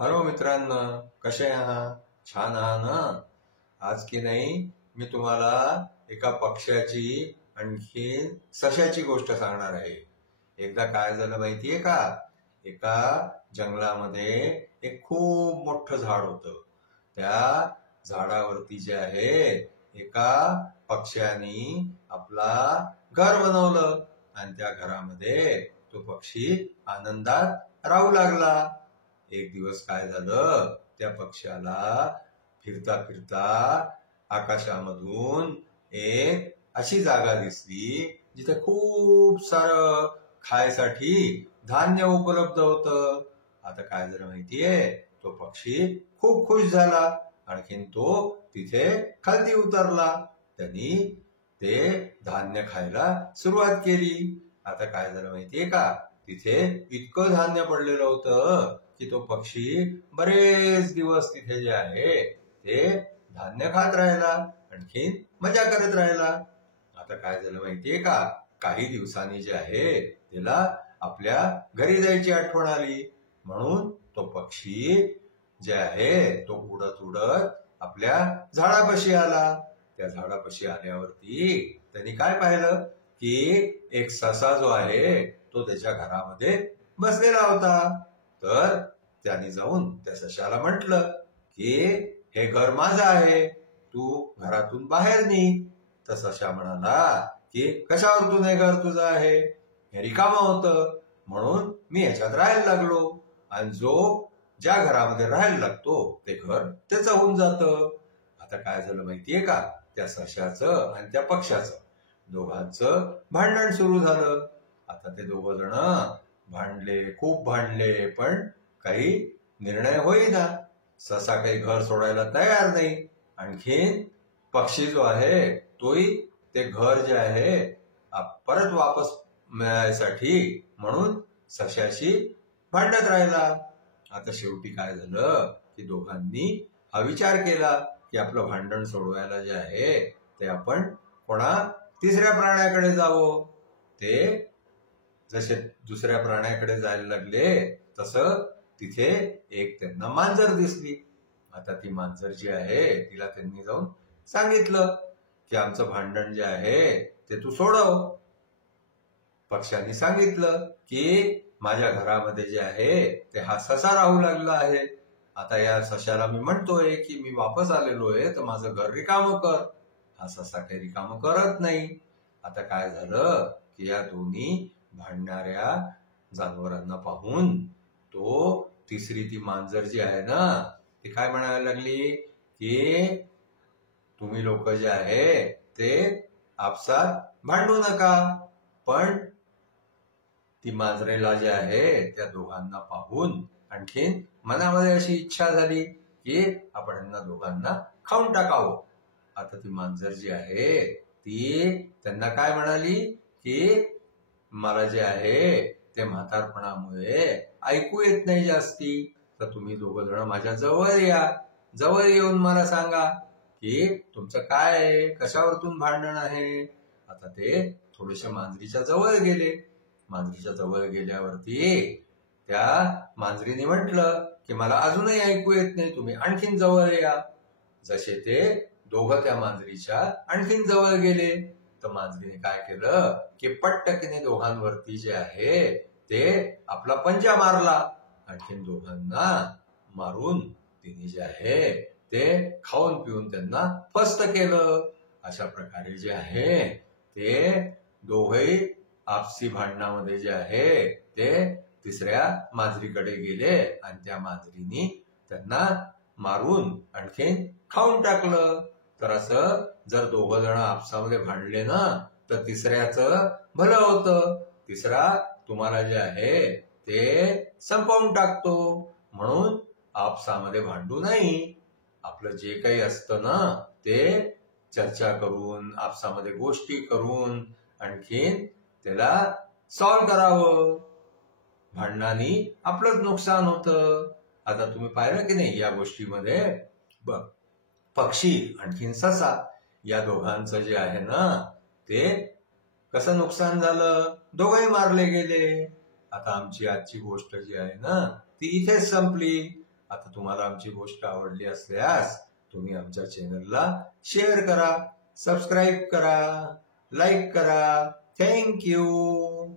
Hello मित्रांनो, कसे आहात? छान आहात ना? आज की नाही मी तुम्हाला एका पक्ष्याची आणखी सशाची गोष्ट सांगणार आहे. एकदा काय झालं माहितीये का? एका जंगलामध्ये एक खूप मोठं झाड होतं. त्या झाडावरती जे आहे एका पक्ष्याने आपला घर बनवलं आणि त्या घरामध्ये तो पक्षी आनंदात राहू लागला. एक दिवस काय झालं, त्या पक्ष्याला फिरता फिरता आकाशामधून एक अशी जागा दिसली जिथे खूप सारं खायसाठी धान्य उपलब्ध होतं. आता काय झालं माहितीये, तो पक्षी खूप खुश झाला. आणखीन तो तिथे खालती उतरला. त्यांनी ते धान्य खायला सुरुवात केली. आता काय झालं माहितीये का, तिथे इतकं धान्य पडलेलं होतं की तो पक्षी बरेच दिवस तिथे जे आहे ते धान्य खात राहिला, आणखीन मजा करत राहिला. आता काय झालं माहितीये का, काही दिवसांनी जे आहे त्याला आपल्या घरी जायची आठवण आली. म्हणून तो पक्षी जे आहे तो उडत उडत आपल्या झाडापाशी आला. त्या झाडापाशी आल्यावरती त्यांनी काय पाहिलं की एक ससा जो आहे तो त्याच्या घरामध्ये बसलेला होता. तर त्याने जाऊन त्या सशाला म्हटलं की हे घर माझं आहे, तू घरातून बाहेर निघ. तर सशा म्हणाला की कशावरतून हे घर तुझं आहे? हे रिकामं होतं म्हणून मी ह्याच्यात राहायला लागलो, आणि जो ज्या घरामध्ये राहायला लागतो ते घर त्याचं होऊन जातं. आता काय झालं माहितीये का, त्या सशाचं आणि त्या पक्षाचं दोघांचं भांडण सुरू झालं. आता ते दोघं जण भांडले, खूप भांडले, पण काही निर्णय होईना. ससा काही घर सोडायला तयार नाही, आणखीन पक्षी जो आहे तोही ते घर जे आहे परत वापस मिळायसाठी म्हणून सशाशी भांडत राहिला. आता शेवटी काय झालं की दोघांनी हा विचार केला की आपलं भांडण सोडवायला जे आहे ते आपण कोणा तिसऱ्या प्राण्याकडे जावं. ते जसे दुसऱ्या प्राण्याकडे जायला लागले तसं तिथे एक त्यांना मांजर दिसली. आता ती मांजर जी आहे तिला त्यांनी जाऊन सांगितलं की आमचं भांडण जे आहे ते तू सोडव. पक्ष्यांनी सांगितलं की माझ्या घरामध्ये जे आहे ते हा ससा राहू लागला आहे. आता या सशाला मी म्हणतोय की मी वापस आलेलो आहे तर माझं घर रिकामं कर. हा ससा काही रिकामं करत नाही. आता काय झालं की या दोन्ही भांडणाऱ्या जनावरांना पाहून तो तिसरी ती मांजर जी आहे ना ती काय म्हणायला लागली की तुम्ही लोक जे आहे ते आपसात भांडू नका. पण ती मांजरेला जे आहे त्या दोघांना पाहून आणखीन मनामध्ये अशी इच्छा झाली की आपण यांना दोघांना खाऊन टाकावं. आता ती मांजर जी आहे ती त्यांना काय म्हणाली की मला जे आहे ते म्हातारपणामुळे ऐकू येत नाही जास्ती, तर तुम्ही दोघं जण माझ्या जवळ या. जवळ येऊन मला सांगा की तुमचं काय आहे, कशावरतून भांडण आहे. आता ते थोडेसे मांजरीच्या जवळ गेले. मांजरीच्या जवळ गेल्यावरती त्या मांजरीने म्हटलं की मला अजूनही ऐकू येत नाही, तुम्ही आणखीन जवळ या. जसे ते दोघं त्या मांजरीच्या आणखीन जवळ गेले तर मांजरीने काय केलं की पटकन दोघांवरती जे आहे ते आपला पंजा मारला. आणखीन दोघांना मारून तिने जे आहे ते खाऊन पिऊन त्यांना फस्त केलं. अशा प्रकारे जे आहे ते दोघही आपसी भांडणामध्ये जे आहे ते तिसऱ्या मांजरीकडे गेले आणि त्या मांजरीने त्यांना मारून आणखीन खाऊन टाकलं. तर असं जर दोघं जण आपसामध्ये भांडले ना तर तिसऱ्याचं भलं होतं. तिसरा तुम्हाला जे आहे ते संपवून टाकतो. म्हणून आपसामध्ये भांडू नाही. आपलं जे काही असतं ना ते चर्चा करून, आपसामध्ये गोष्टी करून आणखीन त्याला सॉल्व्ह करावं. भांडणाने आपलंच नुकसान होतं. आता तुम्ही पाहिलं की नाही या गोष्टीमध्ये पक्षी आणखीन ससा या दोघांचं जे आहे ना ते कसं नुकसान झालं, दोघंही मारले गेले. आता आमची आजची गोष्ट जी आहे ना ती इथेच संपली. आता तुम्हाला आमची गोष्ट आवडली असल्यास तुम्ही आमच्या चॅनलला शेअर करा, सबस्क्राईब करा, लाईक करा. Thank you.